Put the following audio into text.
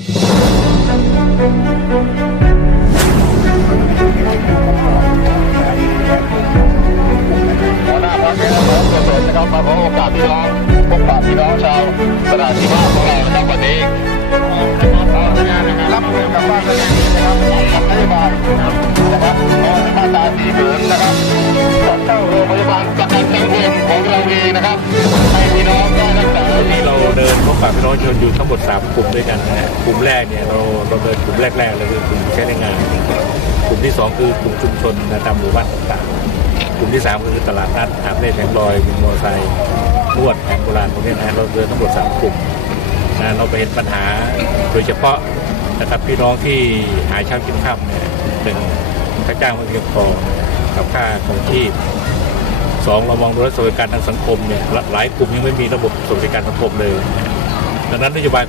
หัวหน้าพักเองนะครับเกษตรนะครับมาขอโอกาสพี่น้องพบปะพี่น้องชาวตลาดที่ว่าของเรานะครับวันนี้รับเงินกับบ้านตัวเองนะครับกับนโยบายนะครับมาตาสี่ศูนนะครับจัดตั้งโรงพยาบาลประกันสังคมของเราเองนะครับ เดินพบปะพี่น้องชนอยู่ทั้งหมด 3 กลุ่มด้วยกันนะฮะกลุ่มแรกเนี่ยเราเราเดินกลุ่มแรกๆเลยคือกลุ่มใช้แรงงาน กลุ่มที่ 2 คือกลุ่มชุมชนนะตามหมู่บ้านต่างๆกลุ่มที่3ก็คือตลาดนัดหาบเล่แผงลอยวินมอเตอร์ไซค์นวดแผงโบราณพวกนี้นะฮะเราเดินทั้งหมด 3 กลุ่มนะเราไปเห็นปัญหาโดยเฉพาะนะครับพี่น้องที่หาเช้ากินค่ำเนี่ยหนึ่งค่าจ้างไม่เพียงพอกับค่าของชีพสองเรามองดูแลสวัสดิการทางสังคมเนี่ยหลายกลุ่มยังไม่มีระบบสวัสดิการสังคมเลย ดังนั้นนโยบาย